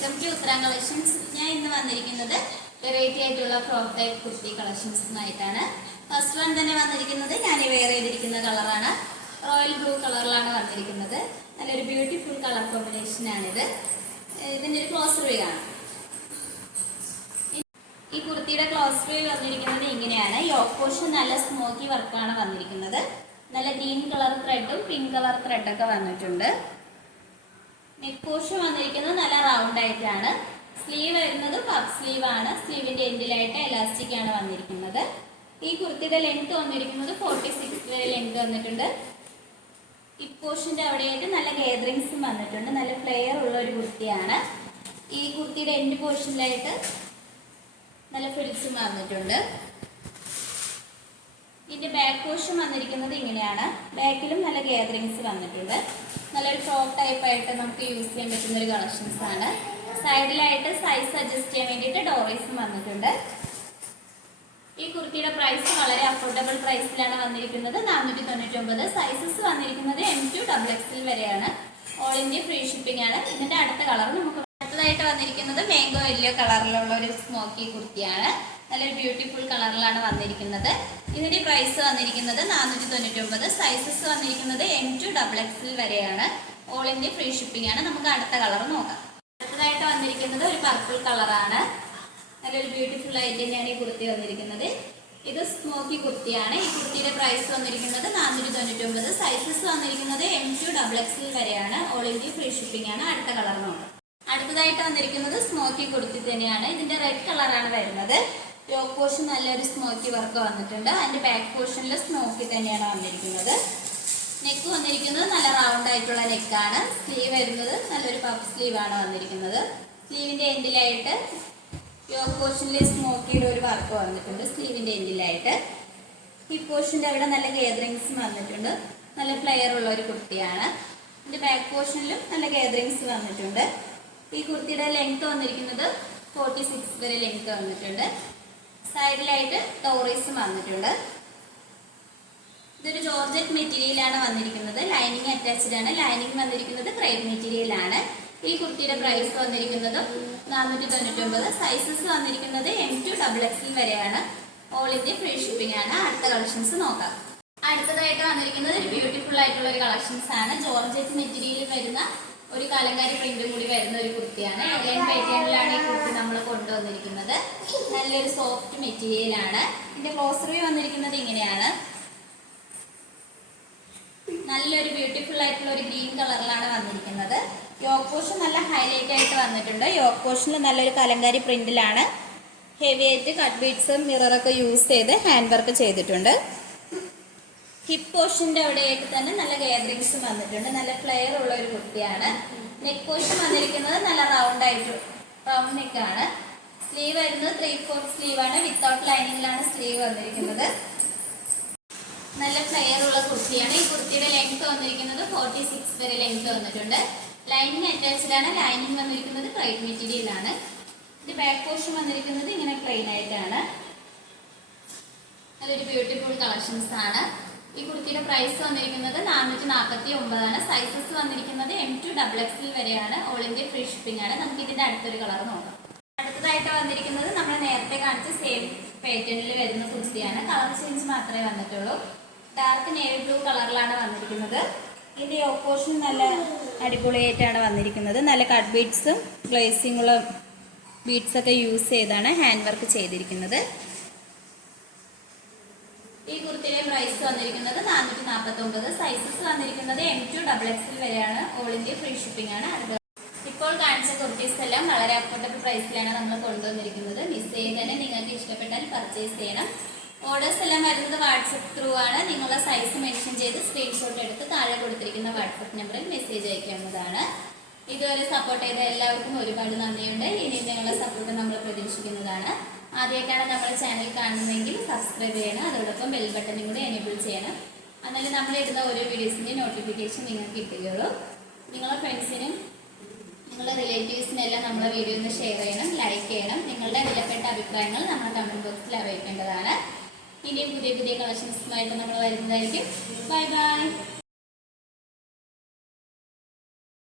Welcome to Uttara collections. ഞാൻ ഇന്ന് വന്നിരിക്കുന്നത് വെറൈറ്റി ആയിട്ടുള്ള ഫ്രോക്ക് ടൈപ്പ് കുർത്തി കളക്ഷൻസുമായിട്ടാണ്. ഫസ്റ്റ് വൺ തന്നെ വന്നിരിക്കുന്നത് ഞാൻ വെയർ ചെയ്തിരിക്കുന്ന കളറാണ്. റോയൽ ബ്ലൂ കളറിലാണ് വന്നിരിക്കുന്നത്. നല്ലൊരു ബ്യൂട്ടിഫുൾ കളർ കോമ്പിനേഷനാണിത്. ഇതിൻ്റെ ഒരു ക്ലോസ് വ്യൂ ആണ്. ഈ കുർത്തിയുടെ ക്ലോസ് വ്യൂ വന്നിരിക്കുന്നത് ഇങ്ങനെയാണ്. യോക്ക് പോർഷൻ നല്ല സ്മോക്കി വർക്കാണ് വന്നിരിക്കുന്നത്. നല്ല ഗ്രീൻ കളർ ത്രെഡും പിങ്ക് കളർ ത്രെഡൊക്കെ വന്നിട്ടുണ്ട്. നെക്ക് പോർഷൻ വന്നിരിക്കുന്നത് നല്ല റൗണ്ട് ആയിട്ടാണ്. സ്ലീവ് വരുന്നത് പഫ് സ്ലീവ് ആണ്. സ്ലീവിന്റെ എൻഡിലായിട്ട് എലാസ്റ്റിക് ആണ് വന്നിരിക്കുന്നത്. ഈ കുർത്തിയുടെ ലെങ്ത് വന്നിരിക്കുന്നത് 46 വരെ ലെങ്ത് വന്നിട്ടുണ്ട്. ഹിപ്പ് പോർഷന്റെ അവിടെയായിട്ട് നല്ല ഗേദറിങ്സും വന്നിട്ടുണ്ട്. നല്ല ഫ്ലെയർ ഉള്ള ഒരു കുർത്തിയാണ്. ഈ കുർത്തിയുടെ എൻഡ് പോർഷനിലായിട്ട് നല്ല ഫ്രിൽസും വന്നിട്ടുണ്ട്. ഇതിന്റെ ബാക്ക് പോർഷൻ വന്നിരിക്കുന്നത് ഇങ്ങനെയാണ്. ബാക്കിലും നല്ല ഗേദറിങ്സ് വന്നിട്ടുണ്ട്. നല്ലൊരു ഫ്രോക്ക് ടൈപ്പ് ആയിട്ട് നമുക്ക് യൂസ് ചെയ്യാൻ പറ്റുന്ന ഒരു കളക്ഷൻസ് ആണ്. സൈഡിലായിട്ട് സൈസ് അഡ്ജസ്റ്റ് ചെയ്യാൻ വേണ്ടിയിട്ട് ഡോറീസും വന്നിട്ടുണ്ട്. ഈ കുർത്തിയുടെ പ്രൈസ് വളരെ അഫോർഡബിൾ പ്രൈസിലാണ് വന്നിരിക്കുന്നത്. 499. സൈസസ് വന്നിരിക്കുന്നത് M2 XXL വരെയാണ്. ഓൾ ഇന്ത്യ ഫ്രീ ഷിപ്പിംഗ് ആണ്. ഇതിന്റെ അടുത്ത കളർ നമുക്ക് അടുത്തതായിട്ട് വന്നിരിക്കുന്നത് മാംഗോ യെല്ലോ കളറിലുള്ള ഒരു സ്മോക്കി കുർത്തിയാണ്. നല്ലൊരു ബ്യൂട്ടിഫുൾ കളറിലാണ് വന്നിരിക്കുന്നത്. ഇതിന്റെ പ്രൈസ് വന്നിരിക്കുന്നത് 499. സൈസസ് വന്നിരിക്കുന്നത് M2 XXL വരെയാണ്. ഓൾ ഇന്ത്യ ഫ്രീ ഷിപ്പിംഗ് ആണ്. നമുക്ക് അടുത്ത കളർ നോക്കാം. അടുത്തതായിട്ട് വന്നിരിക്കുന്നത് ഒരു പർപ്പിൾ കളറാണ്. നല്ലൊരു ബ്യൂട്ടിഫുൾ ആയിട്ട് തന്നെയാണ് ഈ കുർത്തി വന്നിരിക്കുന്നത്. ഇത് സ്മോക്കി കുർത്തിയാണ്. ഈ കുർത്തിയുടെ പ്രൈസ് വന്നിരിക്കുന്നത് 499. സൈസസ് വന്നിരിക്കുന്നത് M2 XXL വരെയാണ്. ഓൾ ഇന്ത്യ ഫ്രീ ഷിപ്പിംഗ് ആണ്. അടുത്ത കളർ നോക്കാം. അടുത്തതായിട്ട് വന്നിരിക്കുന്നത് സ്മോക്കി കുർത്തി തന്നെയാണ്. ഇതിന്റെ റെഡ് കളറാണ് വരുന്നത്. യോക്ക് പോർഷൻ നല്ലൊരു സ്മോക്കി വർക്ക് വന്നിട്ടുണ്ട്. അതിന്റെ ബാക്ക് പോർഷനിൽ സ്മോക്കി തന്നെയാണ് വന്നിരിക്കുന്നത്. നെക്ക് വന്നിരിക്കുന്നത് നല്ല റൗണ്ട് ആയിട്ടുള്ള നെക്കാണ്. സ്ലീവ് വരുന്നത് നല്ലൊരു പഫ് സ്ലീവ് ആണ് വന്നിരിക്കുന്നത്. സ്ലീവിന്റെ എൻഡിലായിട്ട് യോക്ക് പോർഷനിൽ സ്മോക്കിയുടെ ഒരു വർക്ക് വന്നിട്ടുണ്ട്. സ്ലീവിന്റെ എൻഡിലായിട്ട് ഹിപ്പ് പോർഷന്റെ അവിടെ നല്ല ഗേദറിങ്സ് വന്നിട്ടുണ്ട്. നല്ല ഫ്ലെയർ ഉള്ള ഒരു കുർത്തിയാണ്. ഇതിന്റെ ബാക്ക് പോർഷനിലും നല്ല ഗേദറിങ്സ് വന്നിട്ടുണ്ട്. ഈ കുർത്തിയുടെ ലെങ്ത് വന്നിരിക്കുന്നത് 46 വരെ ലെങ്ത് വന്നിട്ടുണ്ട്. സൈഡിലായിട്ട് ടോറീസും വന്നിട്ടുണ്ട്. ഇതൊരു ജോർജറ്റ് മെറ്റീരിയലാണ് വന്നിരിക്കുന്നത്. ലൈനിങ് അറ്റാച്ച്ഡ് ആണ്. ലൈനിങ് വന്നിരിക്കുന്നത് ക്രേപ്പ് മെറ്റീരിയൽ ആണ്. ഈ കുർത്തിയുടെ പ്രൈസ് വന്നിരിക്കുന്നത് 499. സൈസസ് വന്നിരിക്കുന്നത് M2 XXL വരെയാണ്. ഓൾ ഇന്ത്യ ഫ്രീ ഷിപ്പിംഗ് ആണ്. അടുത്ത കളക്ഷൻസ് നോക്കാം. അടുത്തതായിട്ട് വന്നിരിക്കുന്നത് ഒരു ബ്യൂട്ടിഫുൾ ആയിട്ടുള്ള ഒരു കളക്ഷൻസ് ആണ്. ജോർജറ്റ് മെറ്റീരിയൽ വരുന്ന ഒരു കലങ്കാരി പ്രിന്റും കൂടി വരുന്ന ഒരു കുർത്തിയാണ്. എലൈൻ പാറ്റേണിലാണ് ഈ കുർത്തി നമ്മൾ കൊണ്ടുവന്നിരിക്കുന്നത്. നല്ലൊരു സോഫ്റ്റ് മെറ്റീരിയൽ ആണ്. ഇതിന്റെ ക്ലോസ് വ്യൂ വന്നിരിക്കുന്നത് ഇങ്ങനെയാണ്. നല്ലൊരു ബ്യൂട്ടിഫുൾ ആയിട്ടുള്ള ഒരു ഗ്രീൻ കളറിലാണ് വന്നിരിക്കുന്നത്. യോക്ക് പോർഷൻ നല്ല ഹൈലൈറ്റ് ആയിട്ട് വന്നിട്ടുണ്ട്. യോക്ക് പോർഷനിൽ നല്ലൊരു കലങ്കാരി പ്രിന്റിലാണ്. ഹെവി ആയിട്ട് കട്ട് ബീഡ്സും മിററൊക്കെ യൂസ് ചെയ്ത് ഹാൻഡ് വർക്ക് ചെയ്തിട്ടുണ്ട്. ഹിപ്പ് പോർഷന്റെ അവിടെയായിട്ട് തന്നെ നല്ല ഗേദറിങ്സും വന്നിട്ടുണ്ട്. നല്ല ഫ്ലെയർ ഉള്ള ഒരു കുർത്തിയാണ്. നെക്ക് പോർഷൻ വന്നിരിക്കുന്നത് നല്ല റൗണ്ട് നെക്കാണ്. സ്ലീവ് വരുന്നത് 3/4 സ്ലീവ് ആണ്. വിത്തൗട്ട് ലൈനിങ്ങിലാണ് സ്ലീവ് വന്നിരിക്കുന്നത്. നല്ല ഫ്ലെയർ ഉള്ള കുർത്തിയാണ്. ഈ കുർത്തിയുടെ ലെങ്ത് വന്നിരിക്കുന്നത് 46 വരെ ലെങ്ത് വന്നിട്ടുണ്ട്. ലൈനിങ് അറ്റാച്ച്ഡ് ആണ്. ലൈനിങ് വന്നിരിക്കുന്നത് ക്രേപ്പ് മെറ്റീരിയൽ ആണ്. ഇത് ബാക്ക് പോർഷൻ വന്നിരിക്കുന്നത് ഇങ്ങനെ പ്ലെയിൻ ആയിട്ടാണ്. നല്ലൊരു ബ്യൂട്ടിഫുൾ കളക്ഷൻസ് ആണ്. ഈ കുർത്തിയുടെ പ്രൈസ് വന്നിരിക്കുന്നത് 449 ആണ്. സൈസസ് വന്നിരിക്കുന്നത് M2 XXL വരെയാണ്. ഓൾ ഇന്ത്യ ഫ്രീ ഷിപ്പിംഗ് ആണ്. നമുക്ക് ഇതിന്റെ അടുത്തൊരു കളർ നോക്കാം. അടുത്തതായിട്ട് വന്നിരിക്കുന്നത് നമ്മൾ നേരത്തെ കാണിച്ച സെയിം പാറ്റേണിൽ വരുന്ന കുർത്തിയാണ്. കളർ ചേഞ്ച് മാത്രമേ വന്നിട്ടുള്ളൂ. ഡാർക്ക് നേവി ബ്ലൂ കളറിലാണ് വന്നിരിക്കുന്നത്. ഇതിന്റെ യോക്ക് പോർഷൻ നല്ല അടിപൊളിയായിട്ടാണ് വന്നിരിക്കുന്നത്. നല്ല കട്ട് ബീഡ്സും ഗ്ലേസിങ്ങുള്ള ബീഡ്സ് ഒക്കെ യൂസ് ചെയ്താണ് ഹാൻഡ് വർക്ക് ചെയ്തിരിക്കുന്നത്. ഈ കുർത്തിയുടെ പ്രൈസ് വന്നിരിക്കുന്നത് 449. സൈസസ് വന്നിരിക്കുന്നത് M2 XXL വരെയാണ്. ഓൾ ഇന്ത്യ ഫ്രീ ഷിപ്പിംഗ് ആണ്. ഇപ്പോൾ കാണിച്ച കുർത്തീസ് എല്ലാം വളരെ അഫോർഡബിൾ പ്രൈസിലാണ് നമ്മൾ കൊണ്ടുവന്നിരിക്കുന്നത്. മിസ് ചെയ്ത് തന്നെ നിങ്ങൾക്ക് ഇഷ്ടപ്പെട്ടാൽ പർച്ചേസ് ചെയ്യണം. ഓർഡേഴ്സ് എല്ലാം വരുന്നത് വാട്സപ്പ് ത്രൂ ആണ്. നിങ്ങളുടെ സൈസ് മെൻഷൻ ചെയ്ത് സ്ക്രീൻഷോട്ട് എടുത്ത് താഴെ കൊടുത്തിരിക്കുന്ന വാട്സപ്പ് നമ്പറിൽ മെസ്സേജ് അയക്കാവുന്നതാണ്. ഇതുവരെ സപ്പോർട്ട് ചെയ്ത എല്ലാവർക്കും ഒരുപാട് നന്ദിയുണ്ട്. ഇനിയും നിങ്ങളുടെ സപ്പോർട്ട് നമ്മൾ പ്രതീക്ഷിക്കുന്നതാണ്. ആദ്യമായിട്ടാണ് നമ്മുടെ ചാനൽ കാണുന്നതെങ്കിൽ സബ്സ്ക്രൈബ് ചെയ്യണം. അതോടൊപ്പം ബെൽ ബട്ടണും കൂടി എനേബിൾ ചെയ്യണം. എന്നാലും നമ്മൾ ഇടുന്ന ഓരോ വീഡിയോസിൻ്റെ നോട്ടിഫിക്കേഷൻ നിങ്ങൾക്ക് കിട്ടുകയുള്ളൂ. നിങ്ങളുടെ ഫ്രണ്ട്സിനും നിങ്ങളുടെ റിലേറ്റീവ്സിനെല്ലാം നമ്മുടെ വീഡിയോ ഒന്ന് ഷെയർ ചെയ്യണം, ലൈക്ക് ചെയ്യണം. നിങ്ങളുടെ വിലപ്പെട്ട അഭിപ്രായങ്ങൾ നമ്മുടെ കമൻറ്റ് ബോക്സിൽ അറിയിക്കേണ്ടതാണ്. ഇനിയും പുതിയ പുതിയ കളക്ഷൻസുമായിട്ട് നമ്മൾ വരുന്നതായിരിക്കും. Bye bye.